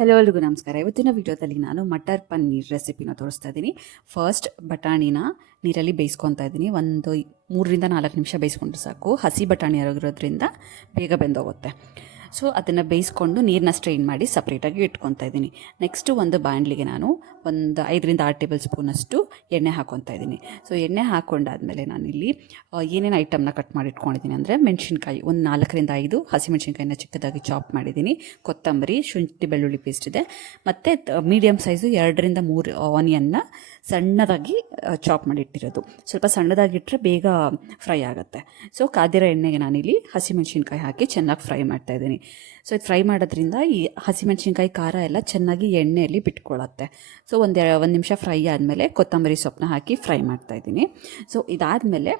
Hello ಎಲ್ರಿಗೂ ನಮಸ್ಕಾರ. ಇವತ್ತಿನ ವಿಡಿಯೋದಲ್ಲಿ ನಾನು ಮಟರ್ ಪನ್ನೀರ್ ರೆಸಿಪಿನ ತೋರಿಸ್ತಾ ಇದ್ದೀನಿ. ಫಸ್ಟ್ ಬಟಾಣಿನ ನೀರಲ್ಲಿ ಬೇಯಿಸ್ಕೊತಾ ಇದ್ದೀನಿ. ಒಂದು 3-4 ನಿಮಿಷ ಬೇಯಿಸ್ಕೊಂಡ್ರೆ ಸಾಕು. ಹಸಿ ಬಟಾಣಿ ಆಗಿರೋದ್ರಿಂದ ಬೇಗ ಬೆಂದೋಗುತ್ತೆ. ಸೊ ಅದನ್ನು ಬೇಯಿಸ್ಕೊಂಡು ನೀರನ್ನ ಸ್ಟ್ರೈನ್ ಮಾಡಿ ಸಪ್ರೇಟಾಗಿ ಇಟ್ಕೊತಾ ಇದ್ದೀನಿ. ನೆಕ್ಸ್ಟು ಒಂದು ಬಾಣಲಿಗೆ ನಾನು ಒಂದು 5-6 ಟೇಬಲ್ ಸ್ಪೂನಷ್ಟು ಎಣ್ಣೆ ಹಾಕ್ಕೊತಾ ಇದ್ದೀನಿ. ಸೊ ಎಣ್ಣೆ ಹಾಕ್ಕೊಂಡಾದ್ಮೇಲೆ ನಾನಿಲ್ಲಿ ಏನೇನು ಐಟಮ್ನ ಕಟ್ ಮಾಡಿ ಇಟ್ಕೊಂಡಿದ್ದೀನಿ ಅಂದರೆ ಮೆಣಸಿನ್ಕಾಯಿ ಒಂದು 4-5 ಹಸಿಮೆಣಸಿನ್ಕಾಯಿನ ಚಿಕ್ಕದಾಗಿ ಚಾಪ್ ಮಾಡಿದ್ದೀನಿ. ಕೊತ್ತಂಬರಿ, ಶುಂಠಿ ಬೆಳ್ಳುಳ್ಳಿ ಪೇಸ್ಟ್ ಇದೆ. ಮತ್ತು ಮೀಡಿಯಮ್ ಸೈಜು 2-3 ಆನಿಯನ್ನ ಸಣ್ಣದಾಗಿ ಚಾಪ್ ಮಾಡಿಟ್ಟಿರೋದು. ಸ್ವಲ್ಪ ಸಣ್ಣದಾಗಿಟ್ಟರೆ ಬೇಗ ಫ್ರೈ ಆಗುತ್ತೆ. ಸೊ ಕಾದಿರೋ ಎಣ್ಣೆಗೆ ನಾನಿಲ್ಲಿ ಹಸಿಮೆಣಸಿನ್ಕಾಯಿ ಹಾಕಿ ಚೆನ್ನಾಗಿ ಫ್ರೈ ಮಾಡ್ತಾಯಿದ್ದೀನಿ. ಸೊ ಇದು ಫ್ರೈ ಮಾಡೋದ್ರಿಂದ ಈ ಹಸಿಮೆಣಸಿನ್ಕಾಯಿ ಖಾರ ಎಲ್ಲ ಚೆನ್ನಾಗಿ ಎಣ್ಣೆಯಲ್ಲಿ ಬಿಟ್ಕೊಳ್ಳುತ್ತೆ. ಸೊ ಒಂದು ನಿಮಿಷ ಫ್ರೈ ಆದಮೇಲೆ ಕೊತ್ತಂಬರಿ ಸೊಪ್ಪನ್ನ ಹಾಕಿ ಫ್ರೈ ಮಾಡ್ತಾಯಿದ್ದೀನಿ. ಸೊ ಇದಾದಮೇಲೆ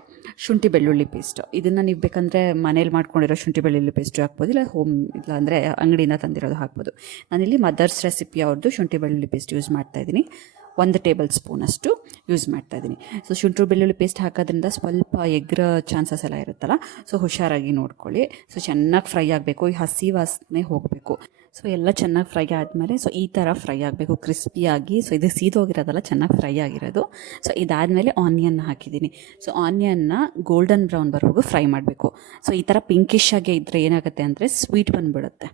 ಶುಂಠಿ ಬೆಳ್ಳುಳ್ಳಿ ಪೇಸ್ಟು, ಇದನ್ನು ನೀವು ಬೇಕಂದರೆ ಮನೇಲಿ ಮಾಡ್ಕೊಂಡಿರೋ ಶುಂಠಿ ಬೆಳ್ಳುಳ್ಳಿ ಪೇಸ್ಟು ಹಾಕ್ಬೋದು, ಇಲ್ಲ ಅಂದರೆ ಅಂಗಡಿಯಿಂದ ತಂದಿರೋದು ಹಾಕ್ಬೋದು. ನಾನಿಲ್ಲಿ ಮದರ್ಸ್ ರೆಸಿಪಿ ಅವ್ರದ್ದು ಶುಂಠಿ ಬೆಳ್ಳುಳ್ಳಿ ಪೇಸ್ಟ್ ಯೂಸ್ ಮಾಡ್ತಾಯಿದ್ದೀನಿ. 1 ಟೇಬಲ್ ಸ್ಪೂನಷ್ಟು ಯೂಸ್ ಮಾಡ್ತಾಯಿದ್ದೀನಿ. ಸೊ ಶುಂಠಿ ಬೆಳ್ಳುಳ್ಳಿ ಪೇಸ್ಟ್ ಹಾಕೋದ್ರಿಂದ ಸ್ವಲ್ಪ ಎಗ್ರ ಚಾನ್ಸಸ್ ಎಲ್ಲ ಇರುತ್ತಲ್ಲ, ಸೊ ಹುಷಾರಾಗಿ ನೋಡ್ಕೊಳ್ಳಿ. ಸೊ ಚೆನ್ನಾಗಿ ಫ್ರೈ ಆಗಬೇಕು, ಈ ಹಸಿ ವಾಸನೆ ಹೋಗಬೇಕು. ಸೊ ಎಲ್ಲ ಚೆನ್ನಾಗಿ ಫ್ರೈ ಆದಮೇಲೆ ಸೊ ಈ ಥರ ಫ್ರೈ ಆಗಬೇಕು, ಕ್ರಿಸ್ಪಿಯಾಗಿ. ಸೊ ಇದು ಸೀದೋಗಿರೋದಲ್ಲ, ಚೆನ್ನಾಗಿ ಫ್ರೈ ಆಗಿರೋದು. ಸೊ ಇದಾದಮೇಲೆ ಆನಿಯನ್ನ ಹಾಕಿದ್ದೀನಿ. ಸೊ ಆನಿಯನ್ನ ಗೋಲ್ಡನ್ ಬ್ರೌನ್ ಬರೋವರೆಗೂ ಫ್ರೈ ಮಾಡಬೇಕು. ಸೊ ಈ ಥರ ಪಿಂಕಿಶ್ ಆಗಿ ಇದ್ದರೆ ಏನಾಗುತ್ತೆ ಅಂದರೆ ಸ್ವೀಟ್ ಬಂದುಬಿಡುತ್ತೆ.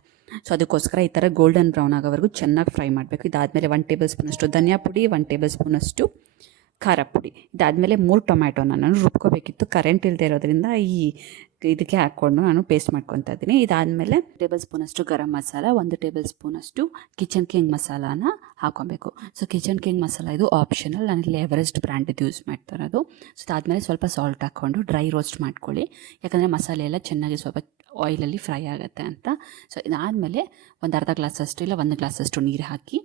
ಸೊ ಅದಕ್ಕೋಸ್ಕರ ಈ ಥರ ಗೋಲ್ಡನ್ ಬ್ರೌನ್ ಆಗೋವರೆಗೂ ಚೆನ್ನಾಗಿ ಫ್ರೈ ಮಾಡಬೇಕು. ಇದಾದಮೇಲೆ 1 ಟೇಬಲ್ ಸ್ಪೂನಷ್ಟು ಧನಿಯಾ ಪುಡಿ, 1 ಟೇಬಲ್ ಸ್ಪೂನಷ್ಟು ಖಾರ ಪುಡಿ. ಇದಾದಮೇಲೆ 3 ಟೊಮ್ಯಾಟೋನ ನಾನು ರುಬ್ಕೋಬೇಕಿತ್ತು, ಕರೆಂಟ್ ಇಲ್ಲದೆ ಇರೋದ್ರಿಂದ ಇದಕ್ಕೆ ಹಾಕ್ಕೊಂಡು ನಾನು ಪೇಸ್ಟ್ ಮಾಡ್ಕೊತಾ ಇದ್ದೀನಿ. ಇದಾದಮೇಲೆ ಟೇಬಲ್ ಸ್ಪೂನಷ್ಟು ಗರಂ ಮಸಾಲ, 1 ಟೇಬಲ್ ಸ್ಪೂನಷ್ಟು ಕಿಚನ್ ಕಿಂಗ್ ಮಸಾಲಾನ ಹಾಕ್ಕೊಬೇಕು. ಸೊ ಕಿಚನ್ ಕಿಂಗ್ ಮಸಾಲ ಇದು ಆಪ್ಷನಲ್, ನಾನಿಲ್ಲಿ ಎವರೆಸ್ಟ್ ಬ್ರ್ಯಾಂಡ್ ಯೂಸ್ ಮಾಡ್ತಾ ಇರೋದು. ಸೊ ಅದಾದಮೇಲೆ ಸ್ವಲ್ಪ ಸಾಲ್ಟ್ ಹಾಕ್ಕೊಂಡು ಡ್ರೈ ರೋಸ್ಟ್ ಮಾಡ್ಕೊಳ್ಳಿ, ಯಾಕಂದರೆ ಮಸಾಲೆ ಎಲ್ಲ ಚೆನ್ನಾಗಿ ಸ್ವಲ್ಪ ಆಯಿಲಲ್ಲಿ ಫ್ರೈ ಆಗುತ್ತೆ ಅಂತ. ಸೊ ಇದಾದಮೇಲೆ ಒಂದು ಅರ್ಧ ಗ್ಲಾಸಷ್ಟು ಇಲ್ಲ 1 ಗ್ಲಾಸಷ್ಟು ನೀರು ಹಾಕಿ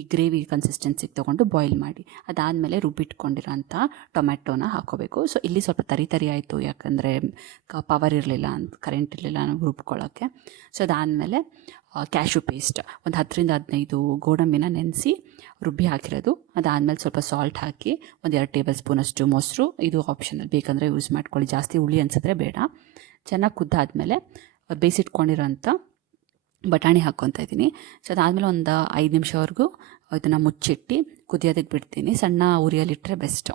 ಈ ಗ್ರೇವಿ ಕನ್ಸಿಸ್ಟೆನ್ಸಿಗೆ ತೊಗೊಂಡು ಬಾಯ್ಲ್ ಮಾಡಿ, ಅದಾದಮೇಲೆ ರುಬ್ಬಿಟ್ಕೊಂಡಿರೋಂಥ ಟೊಮ್ಯಾಟೋನ ಹಾಕ್ಕೋಬೇಕು. ಸೊ ಇಲ್ಲಿ ಸ್ವಲ್ಪ ತರಿ ಆಯಿತು, ಯಾಕಂದರೆ ಪವರ್ ಇರಲಿಲ್ಲ ಅಂತ, ಕರೆಂಟ್ ಇರಲಿಲ್ಲ ನಾವು ರುಬ್ಕೊಳ್ಳೋಕ್ಕೆ. ಸೊ ಅದಾದಮೇಲೆ ಕ್ಯಾಶು ಪೇಸ್ಟ್ ಒಂದು 10-15 ಗೋಡಂಬಿನ ನೆನೆಸಿ ರುಬ್ಬಿ ಹಾಕಿರೋದು. ಅದಾದಮೇಲೆ ಸ್ವಲ್ಪ ಸಾಲ್ಟ್ ಹಾಕಿ 1-2 ಟೇಬಲ್ ಸ್ಪೂನಷ್ಟು ಮೊಸರು, ಇದು ಆಪ್ಷನಲ್, ಬೇಕಂದರೆ ಯೂಸ್ ಮಾಡ್ಕೊಳ್ಳಿ, ಜಾಸ್ತಿ ಹುಳಿ ಅನಿಸಿದ್ರೆ ಬೇಡ. ಚೆನ್ನಾಗಿ ಕುದ್ದಾದಮೇಲೆ ಬೇಯಿಸಿಟ್ಕೊಂಡಿರೋಂಥ ಬಟಾಣಿ ಹಾಕ್ಕೊತಾ ಇದ್ದೀನಿ. ಸೊ ಅದಾದಮೇಲೆ ಒಂದು 5 ನಿಮಿಷವರೆಗೂ ಇದನ್ನು ಮುಚ್ಚಿಟ್ಟು ಕುದಿಯೋದಕ್ಕೆ ಬಿಡ್ತೀನಿ. ಸಣ್ಣ ಉರಿಯಲ್ಲಿಟ್ಟರೆ ಬೆಸ್ಟು.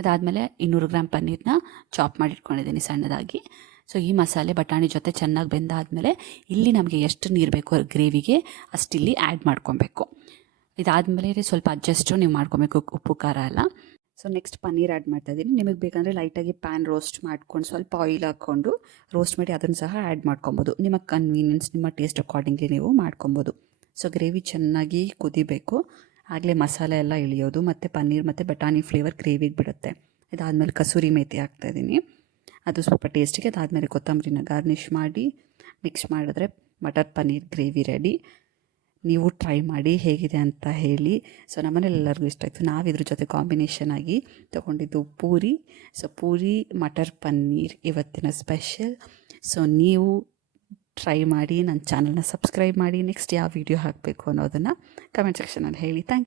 ಅದಾದಮೇಲೆ 200 ಗ್ರಾಮ್ ಪನ್ನೀರನ್ನ ಚಾಪ್ ಮಾಡಿಟ್ಕೊಂಡಿದ್ದೀನಿ ಸಣ್ಣದಾಗಿ. ಸೊ ಈ ಮಸಾಲೆ ಬಟಾಣಿ ಜೊತೆ ಚೆನ್ನಾಗಿ ಬೆಂದಾದಮೇಲೆ ಇಲ್ಲಿ ನಮಗೆ ಎಷ್ಟು ನೀರು ಬೇಕು ಗ್ರೇವಿಗೆ ಅಷ್ಟಿಲ್ಲಿ ಆ್ಯಡ್ ಮಾಡ್ಕೊಬೇಕು. ಇದಾದಮೇಲೆ ಸ್ವಲ್ಪ ಅಡ್ಜಸ್ಟು ನೀವು ಮಾಡ್ಕೊಬೇಕು, ಉಪ್ಪು ಖಾರ ಎಲ್ಲ. ಸೊ ನೆಕ್ಸ್ಟ್ ಪನ್ನೀರ್ ಆ್ಯಡ್ ಮಾಡ್ತಾಯಿದ್ದೀನಿ. ನಿಮಗೆ ಬೇಕಂದರೆ ಲೈಟಾಗಿ ಪ್ಯಾನ್ ರೋಸ್ಟ್ ಮಾಡ್ಕೊಂಡು ಸ್ವಲ್ಪ ಆಯಿಲ್ ಹಾಕ್ಕೊಂಡು ರೋಸ್ಟ್ ಮಾಡಿ ಅದನ್ನು ಸಹ ಆ್ಯಡ್ ಮಾಡ್ಕೊಬೋದು. ನಿಮ್ಮ ಕನ್ವೀನಿಯನ್ಸ್, ನಿಮ್ಮ ಟೇಸ್ಟ್ ಅಕಾರ್ಡಿಂಗ್ಲಿ ನೀವು ಮಾಡ್ಕೊಬೋದು. ಸೊ ಗ್ರೇವಿ ಚೆನ್ನಾಗಿ ಕುದಿಬೇಕು, ಆಗಲೇ ಮಸಾಲೆ ಎಲ್ಲ ಇಳಿಯೋದು ಮತ್ತು ಪನ್ನೀರ್ ಮತ್ತು ಬಟಾಣಿ ಫ್ಲೇವರ್ ಗ್ರೇವಿಗೆ ಬಿಡುತ್ತೆ. ಇದಾದಮೇಲೆ ಕಸೂರಿ ಮೇಥಿ ಹಾಕ್ತಾಯಿದ್ದೀನಿ, ಅದು ಸ್ವಲ್ಪ ಟೇಸ್ಟಿಗೆ. ಅದಾದಮೇಲೆ ಕೊತ್ತಂಬರಿನ ಗಾರ್ನಿಷ್ ಮಾಡಿ ಮಿಕ್ಸ್ ಮಾಡಿದ್ರೆ ಮಟರ್ ಪನ್ನೀರ್ ಗ್ರೇವಿ ರೆಡಿ. ನೀವು ಟ್ರೈ ಮಾಡಿ ಹೇಗಿದೆ ಅಂತ ಹೇಳಿ. ಸೊ ನಮ್ಮನೇಲಿ ಎಲ್ಲರಿಗೂ ಇಷ್ಟ ಆಯಿತು. ನಾವು ಇದ್ರ ಜೊತೆ ಕಾಂಬಿನೇಷನ್ ಆಗಿ ತೊಗೊಂಡಿದ್ದು ಪೂರಿ. ಸೊ ಪೂರಿ ಮಟರ್ ಪನ್ನೀರ್ ಇವತ್ತಿನ ಸ್ಪೆಷಲ್. ಸೊ ನೀವು ಟ್ರೈ ಮಾಡಿ, ನನ್ನ ಚಾನಲ್ನ ಸಬ್ಸ್ಕ್ರೈಬ್ ಮಾಡಿ. ನೆಕ್ಸ್ಟ್ ಯಾವ ವಿಡಿಯೋ ಹಾಕಬೇಕು ಅನ್ನೋದನ್ನು ಕಮೆಂಟ್ ಸೆಕ್ಷನಲ್ಲಿ ಹೇಳಿ. Thank you.